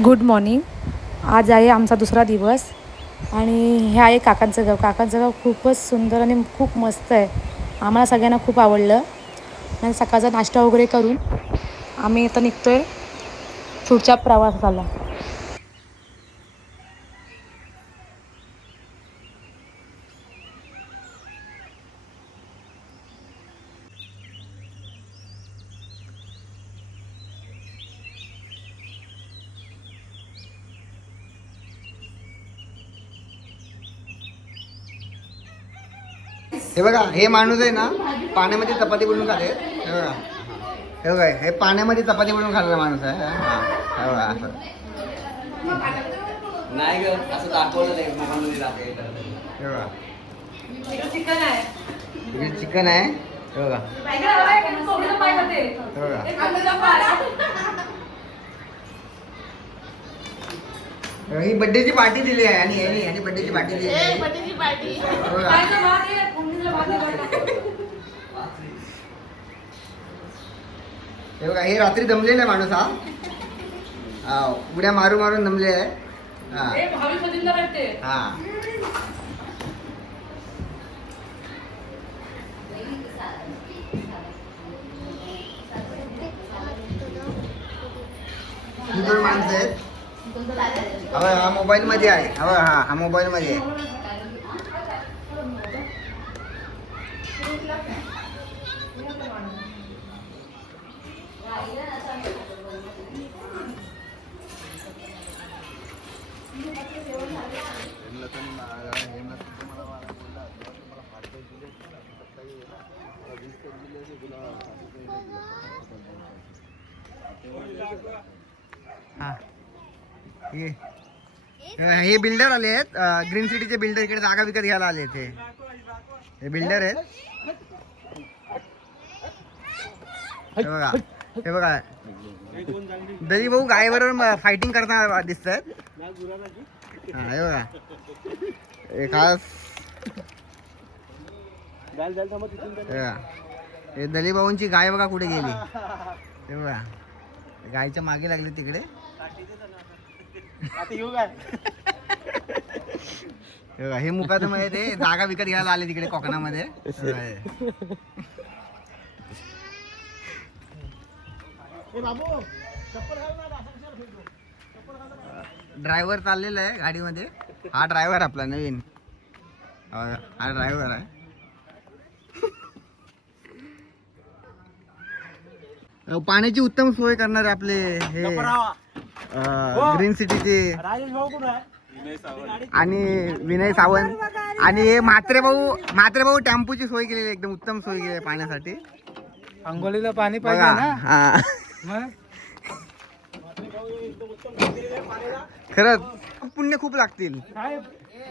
Good morning. आज आहे आमचा दुसरा दिवस आणि हे आहे काकांचं गाव. काकांचं गाव खूपच सुंदर आणि खूप मस्त आहे. आम्हाला सगळ्यांना खूप आवडलं. आणि सकाळचा नाश्ता वगैरे करून आम्ही आता निघतो आहे पुढच्या प्रवासाला. हे बघा, हे माणूस आहे ना पाण्यामध्ये चपाती बनवून खाते. हे बघा, हे बघा, हे पाण्यामध्ये चपाती बनवून खाणारा माणूस आहे. हे बघा असं नाही ग, असं दाखवलं नाही. हे बघा, हे चिकन आहे. हे बघा, हे बघा, ही बर्थडेची पार्टी दिली आहे आणि बर्थडेची पार्टी दिली आहे. हे बघा, हे रात्री दमलेला आहे माणूस हा. उड्या मारून मारून दमले आहे. हा. ही दोन माणसं आहेत. हा मोबाईल मध्ये आहे. हा मोबाईल मध्ये आहे. हे बिल्डर आले आहेत. ग्रीन सिटीचे बिल्डर इकडे जागा विकत घ्यायला आले ते. हे बिल्डर आहेत. हे बघा, हे बघा, दली भाऊ गायबरोबर फायटिंग करताना दिसत आहेत. हे बघा, हे खास हे दली भाऊंची गाय बघा कुठे गेली. हे बघा, गायच्या मागे लागले तिकडे. हे मुकादम आहे ते. जागा विकत घ्यायला आले तिकडे कोकणामध्ये. ड्रायव्हर चाललेला आहे गाडीमध्ये. हा ड्रायव्हर आपला नवीन. हा ड्रायव्हर आहे. पाण्याची उत्तम सोय करणारे आपले हे ग्रीन सिटीचे आणि विनय सावंत. आणि हे म्हात्रे भाऊ टेम्पोची सोय केलेली आहे. एकदम उत्तम सोय केली आहे पाण्यासाठी. अंघोळीला पाणी पाहिजे ना. खरंच पुण्य खूप लागतील. काय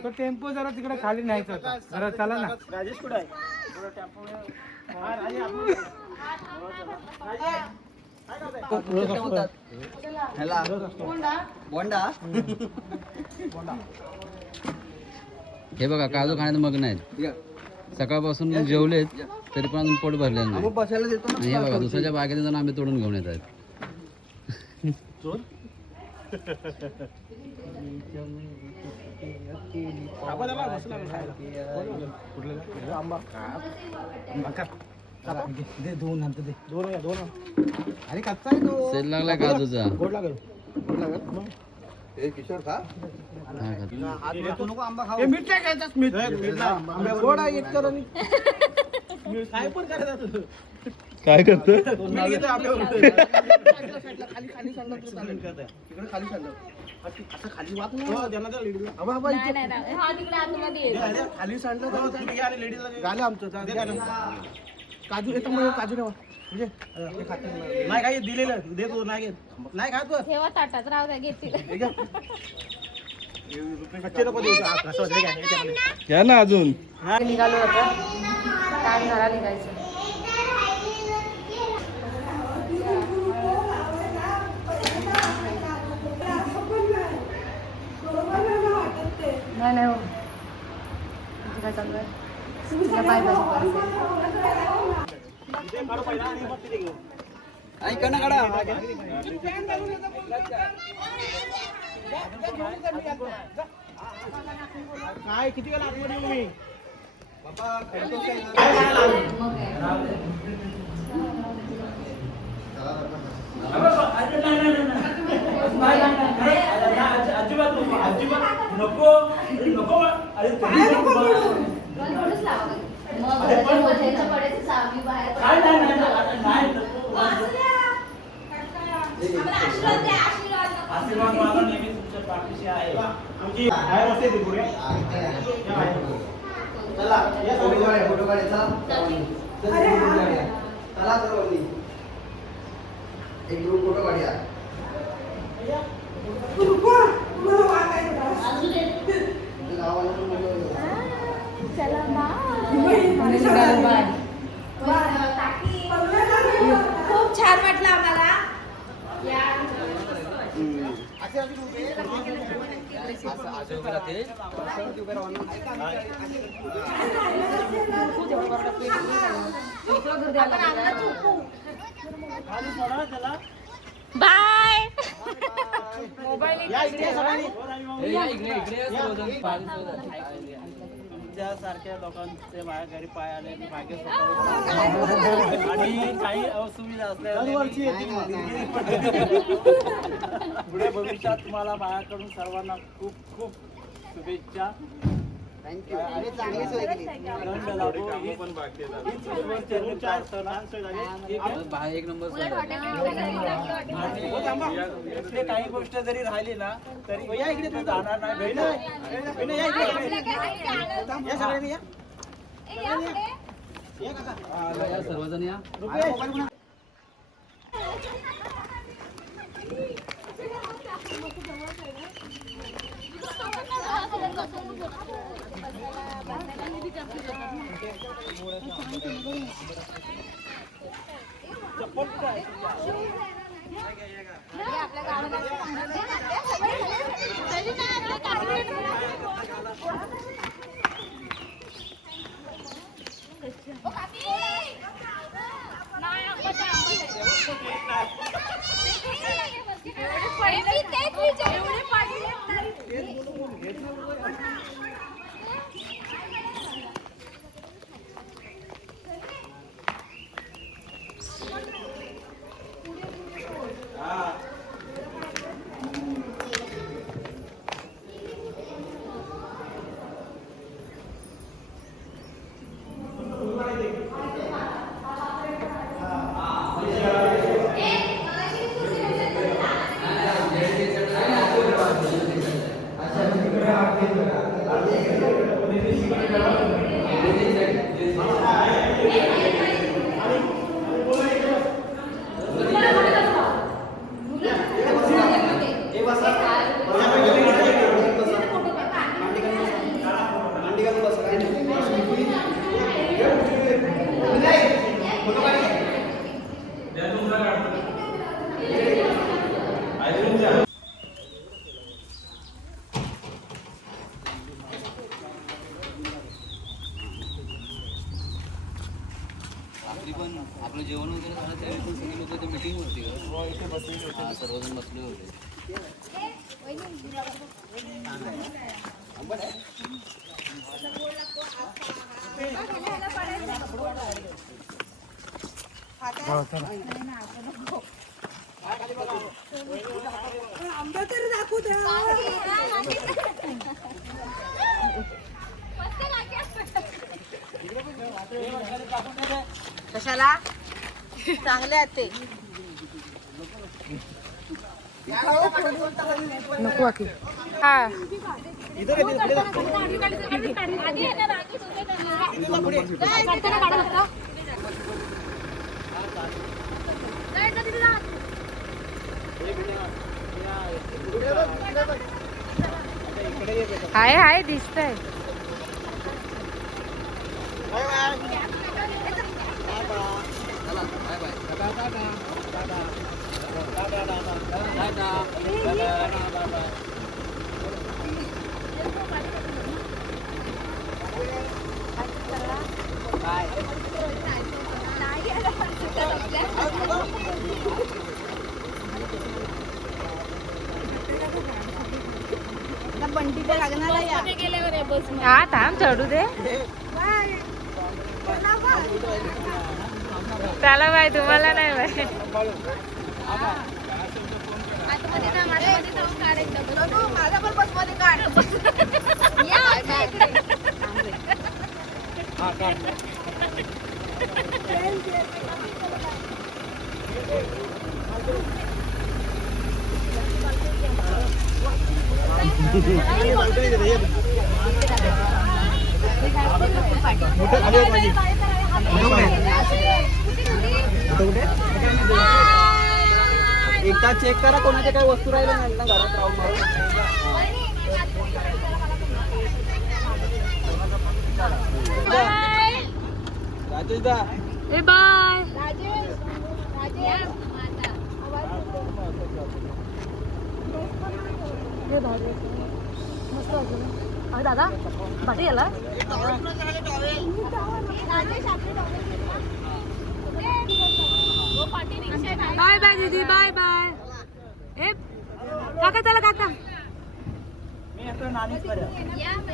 तो टेम्पो जरा तिकडे खाली न्यायचा होता. जरा चला ना. राजेश कुठे आहे? हे बघा, काजू खाण्यात मग्न आहेत. सकाळपासून जेवलेत तरी पण अजून पोट भरलेलं नाही. बसायला देतो ना. हे बघा, दुसऱ्याच्या बागेत जाऊन आंबे तोडून घेऊन येत आहेत. अरे कच्चा आहे तो. सेल लागलाय काजूचा. किशोर खा. हा का? तू नको आंबा खाऊ. मीठ काय काय करतो? काजू येतं काजू ठेवा. नाही काय दिलेलं देतो. नाही नाही खात ठेवा ताटात. राहू द्या, घेतील. घ्या ना अजून. निघालो होतं. टाइम झाला निघायचं. नाही हो, काय चालू आहे? तिला पाय भाजी ऐका ना काढा. काय किती वेळा आतमध्ये येऊ मी अजिबात नको नको आशीर्वाद मला नेहमी तुमच्या पाठीशी आहे आमची बाहेर असते ती पुढे चला फोटो काढायचा चला सर्वांनी एक ग्रुप फोटो काढूया खूप छान वाटलं आम्हाला बाय तुमच्यासारख्या लोकांचे माझ्या घरी पाय आले भाग्य आणि काही असुविधा असल्या पुढे भविष्यात तुम्हाला माझ्याकडून सर्वांना खूप खूप शुभेच्छा. थँक्यू आणि चांगली सोय केली एक नंबर इकडे काही गोष्ट जरी राहिली ना तरी या इकडे तू जाणार नाही बहिणी या सगळ्यांनी या सर्वजण या रात्री पण आपलं जेवण वगैरे झालं त्यावेळी पण सगळे लोक ते मीटिंग होती का सर्वजण बसले होते कशाला चांगले आहेत ते नको की हा आहे आहे दिसतंय बंटीच्या लग्नाला या. हा थांब चढू दे. त्याला बाय तुम्हाला नाही बाय. माझा पण बसमध्ये काढ. एकदा चेक करा कोणाच्या काही वस्तू राहिल्या नाही ना घरात राहून राजेश दा बाय. मस्त वाटलं. अरे दादा भाटी गेला. बाय बाय दीदी बाय बाय. ए काका चला काका. मी आता नाणीच पर्यंत